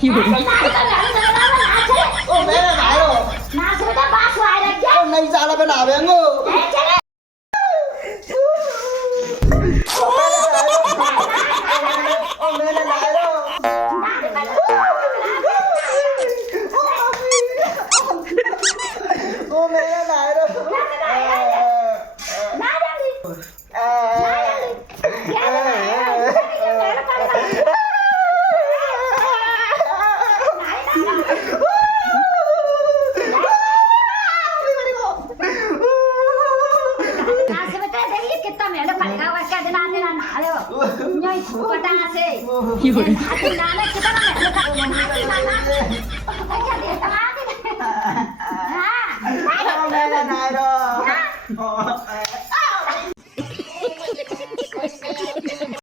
ओ मेरे भाइयों ओ नहीं साला बनावेंगो ओ मेरे भाइयों ओ मेरे भाइयों कितना मेहनत पड़ेगा वैसे दिना दिना नहा लो नहीं फूटा से Yun. कितना मेहनत